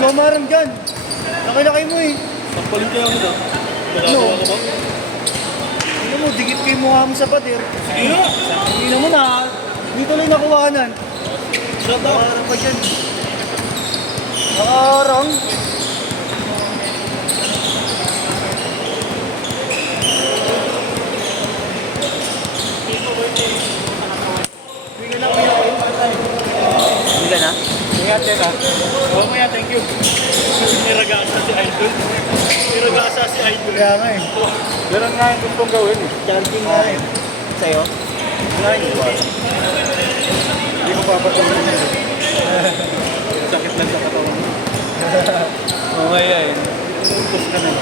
gumaram dyan. Laki-laki mo eh. Sampalin kaya ako doon. Ano? Magagawa ka ba? Ano mo, dikit kayo mukha mo sa pader. Sige nga. Hindi mo na. Dito lang nakuhanan. Shut up. Nakaharang ka dyan. Nakaharang. Hindi ka na? Kaya teka. Oo kaya, thank you. Niragasa si Idol. Niragasa si Idol. Kaya nga eh. Meron nga yung gustong gawin eh. Chanting nga eh. Sa'yo? Wala yung iwas. Hindi ko papatuloy yun. Sakit lang sa katawan. Okay eh. Utos ka na.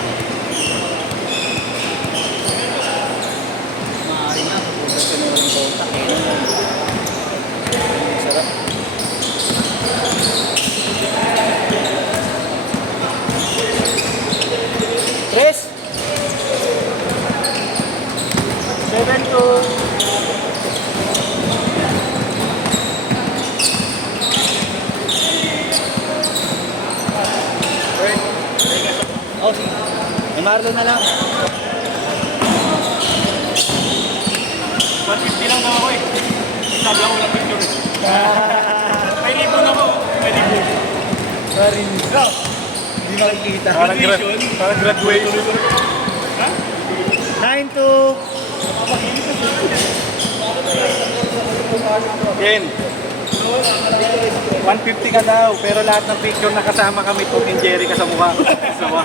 Maaari na. Pupunta ka na rin kontak eh. Sarap. Chris! 7-2. Oh, sige. May Marlon na lang. 150 lang na ako eh. Sabi ako lang picture eh. May libo na ako. May libo. Sorry. Hindi makikita. Parang graduation. Ha? 9-2. Ken, 150 ka daw, pero lahat ng picture na kasama kami, Tom and Jerry ka sa mukha. Sama.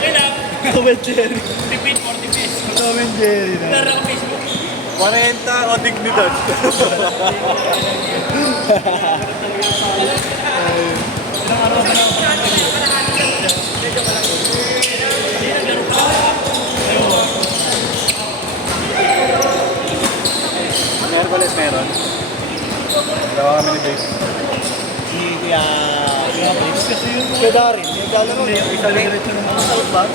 Okay lang. Tom and Jerry. 40 pesos. Tom and Jerry na. Meron ako Facebook. 40 o dignidad. Merkules meron. Gawa kami ni Dave. Si Kuya Chris kasi yun. Kuya Darin. Yung galaro niya. Isa diretso ng mga south ba?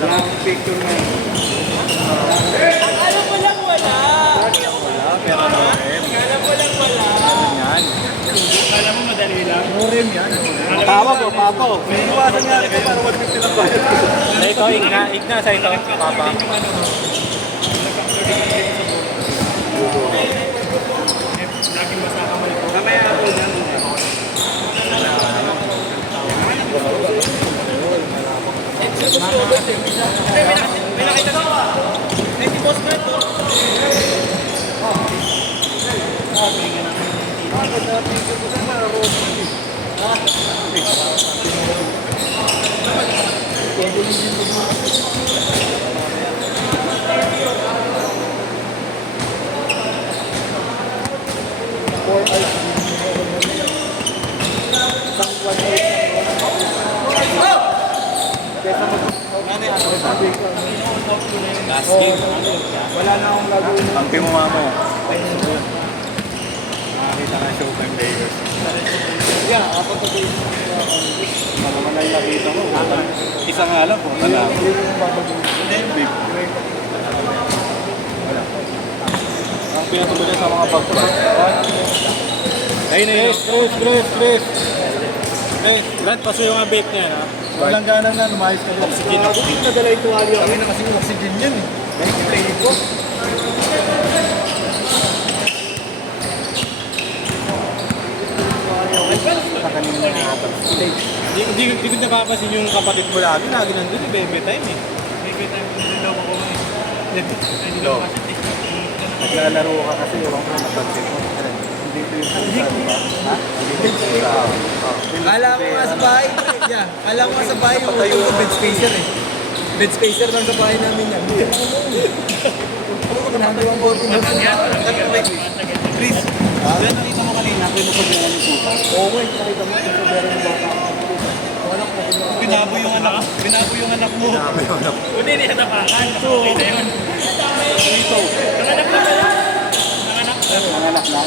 Wala akong picture na yun. Alam mo lang wala. Wala, pero ano rin. Alam mo lang wala. Yan. Alam mo madali lang. Norem yan. Tawag o, Papo. May iwasan nga rin para 150 lang bayad. Sa ito, igna sa ito, papa. Laging basa ka mali. Mamaya ako dyan. May nakita ko ba? May tipos ko ito. Wala na akong gagawin. Kampi mo mamo. Nakakita na show time players. Yeah, kapag pag-ibig. Ano naman na yung nakita mo? Isa nga lang po. Wala. Hindi. Ang pinatuloy sa mga pagpag. Ayun na yun. Chris. Grant, paso yung vape niya, ha? Walang ganang na, lumayos ka dyan. Oxygen. Ako din nadala yung tuwali ako. Na kasi oxygen yan eh. Dahil yung training ko. Hindi ko napapansin yung kapatid mo lagi. Lagi nandun, bebe time eh. May time ko niloko ko. Hello. Naglalaro ka kasi yung mga napansin mo. Hindi ko yung pusa, di ba? Ha? Hindi ko yung pusa. Kala ko nga sa bahay. Yeah. Kala ko nga sa bahay yung utang ko bed spacer eh. Bed spacer lang sa bahay namin yan. Ginagawa ko ito. Chris. Yan nakita mo kanina, kaya mo paglalan yung pusa. Oo nga, nakita mo. Ito meron yung bata. Wala ko. Binabo yung anak mo. Binabo yung anak mo. Hindi, hindi hatapakan. Okay na yun. Dito. Nanganak na ba yun? Nanganak na.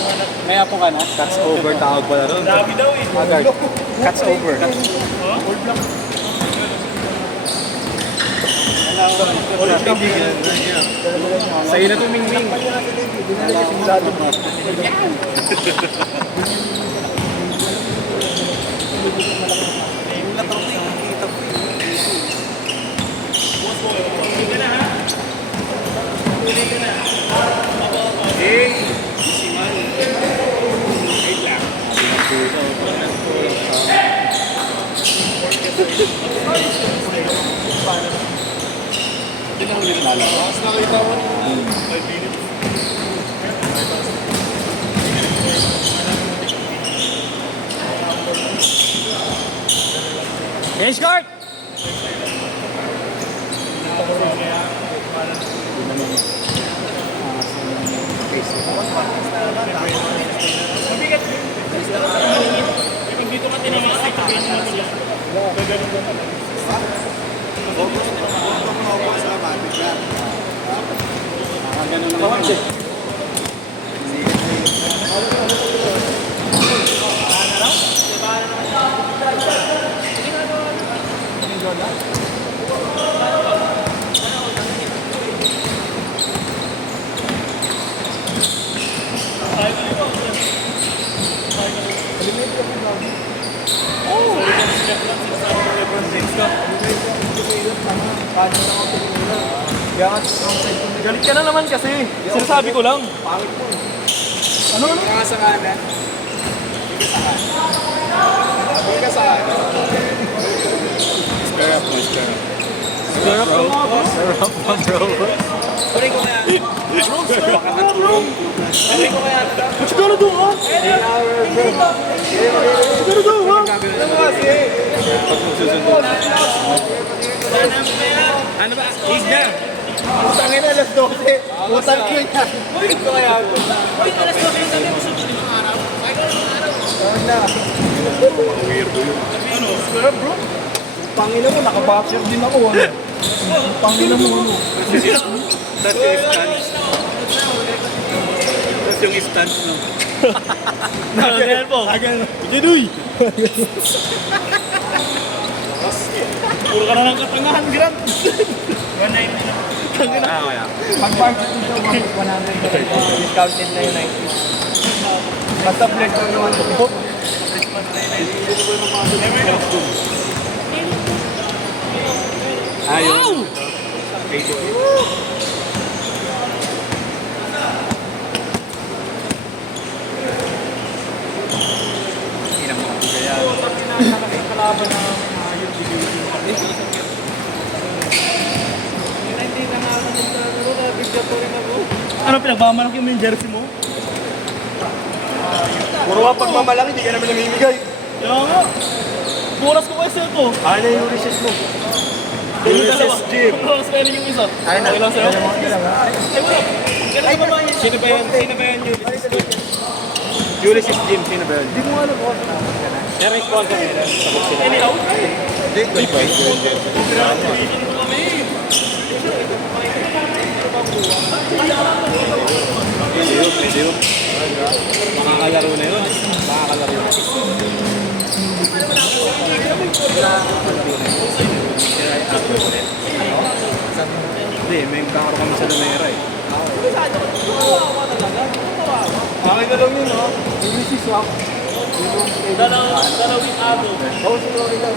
May apo ka na? Cuts over, tawag pala ron. Dami daw eh. Agad. Cuts over. Hindi ginagawa niya. Sa'yo na tumingming. Escort! Dito ka tinanong sa sabihin mo sila. Galit ka na naman kasi. Sinasabi ko lang. Ano? Kakasangan na. Sarap ka mga bro. Tuloy ko kaya. Tuloy ko kaya. Siguro doon ka. Siguro doon ka. Ano ba? Is na. Tangin na alas 12. Utang ko yan. Ito kaya. Uy, alas 12 yung sabi mo sa limang araw. Ay, Tawag na. Sarap bro. Pangina mo, nakaboxer din ako. Ano? Pangina mo. Ano? That's yung stance. That's yung stance, no? Nakagano po. Gidoy. Puro ka na ng katangahan, Grant. 190 na. Kaya. Pag-park dito, 100. Discounted na yung 90. Basta vlog ko naman ito. Ayun. Ano pinagmamalaki mo yung jersey mo? Puro ka pagmamalaki, hindi ka namin namimigay. Kaya nga. Buras ko kayo sa'yo to. Ano yung Ulysses mo? Ulysses Gym. Buras ko yung isa. Ayun na. Okay lang sa'yo? Ayun na. Ay wala. Kailan ka ba yan? Sino ba yan? Sino ba yan, Ulysses Gym? Sino ba yan? Hindi mo alam kung Meron sponsor nila. Sabot sila. Anyhow. Hindi pa. Pwede yun. Makakalaro na yun. Makakalaro na. Hindi, may kakaro kami sa Lumera eh. Okay ka lang yun, ha? Ulysses, ha? Dalawin ado. Oo, siguro okay lang.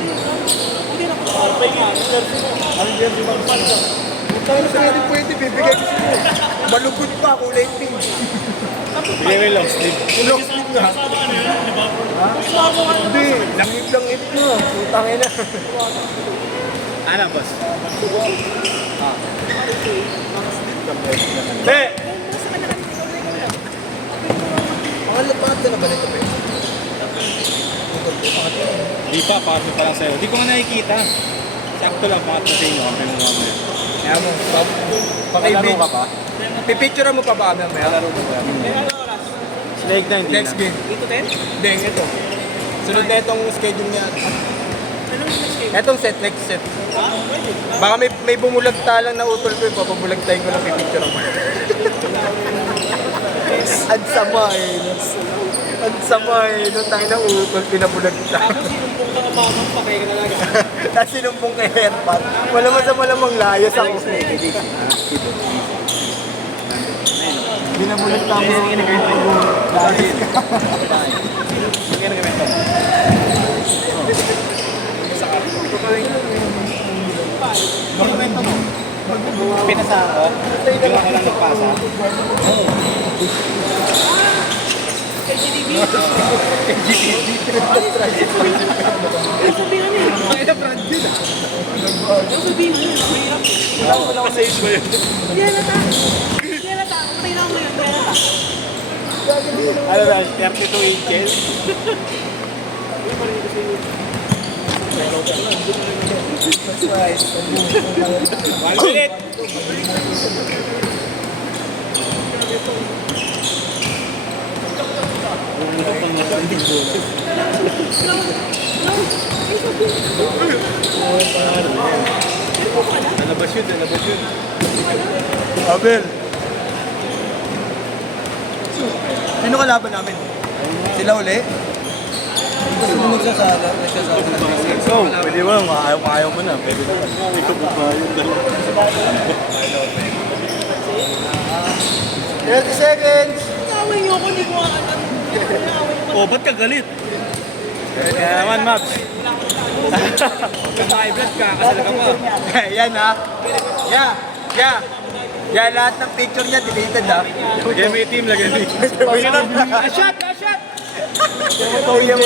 Anong jersey mo? Kung pwede, bibigay ko sa'yo. Malugod pa, kulay pink. Bigyan mo yung long sleeve. Yung long sleeve nga. Ha? Hindi, langit-langit mo. Putangin na. Ano, boss? Be! Ang lapat ka na ba nito, Pe? Di pa, pangatlo pa lang sa'yo. Di ko nga nakikita. Sakto lang, pangatlo sa inyo. Kami mo mamaya. Kaya mo, pakibig. ka pa? Pipicture mo pa ba kami? May laro mo ba? Snake na, hindi Next na. game. Dito din? Hindi, ito. Sunod na itong schedule niya. Anong next game? Itong set, next set. Baka may bumulagta lang na utol ko, papabulagtayin ko lang pipicture mo. Ang sama eh. Ang sama eh. Nung tayo ng utol, pinabulag kita. Tapos sinumpong ka mamang pakay ka talaga. Tapos sinumpong kay Headpat. Wala man sa malamang layas ako. Binabulag tayo. Pinasa ako. Bigla ko lang nagpasa. LGTB. Ano sabihin mo yun? Ay, na-brand yun ah. Ano sabihin mo yun? Mahirap. Wala ko save ko yun. Hindi halata. Hindi halata. Patay na ako ngayon. Hindi halata. Ano ba, 32 inches? One minute! Nalabas yun, nalabas yun. Abel. Sino kalaban namin? Sila uli? Gusto mo nagsasala? So, pwede mo lang, ayaw mo na. Pwede na. Ikaw ba yung dalawa? 30 seconds! Naway niyo ako. Hindi ko nga alam. Naway ko. Oh, ba't ka galit? Kaya naman, Maps. Kung high-blood ka, kasal ka pa. Yan ha. Yan, lahat ng picture niya deleted ha. Lagyan mo yung team, lagyan mo yung team. Shot! Shot! Ito yung